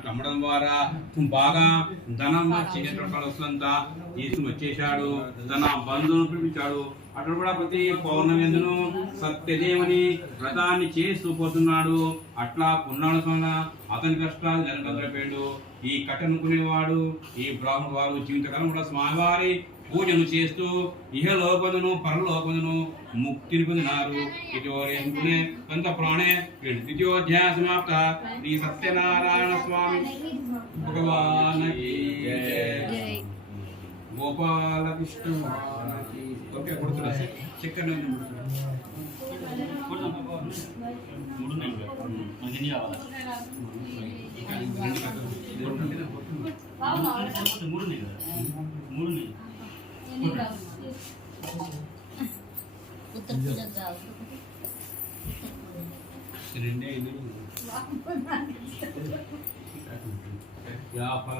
అట్లా అమ్మడం ద్వారా బాగా ధనం చేసేటువంటి వస్తువులంతా తీసుకుని వచ్చేసాడు. తన బంధువులను పిలిపించాడు. అక్కడ కూడా ప్రతి పౌర్ణమి ఎందును సత్యదేవుని వ్రతాన్ని చేస్తూ పోతున్నాడు. అట్లా పున్నాడు సోన అతని కష్టాలు జనగలిపాడు. ఈ కట్టనుకునేవాడు ఈ బ్రాహ్మణుడు వారు జీవితకాలం కూడా స్వామివారి పూజను చేస్తూ ఇహలోపదను పరలోపదను ముక్తిని పొందినారు. ఇటువంటి కొంత ప్రాణే ద్వితీయోధ్యాయ సమాప్త. శ్రీ సత్యనారాయణ స్వామి భగవానకి గోపాలకృష్ణ. ఓకే కొడుతున్నా చక్కెర Apa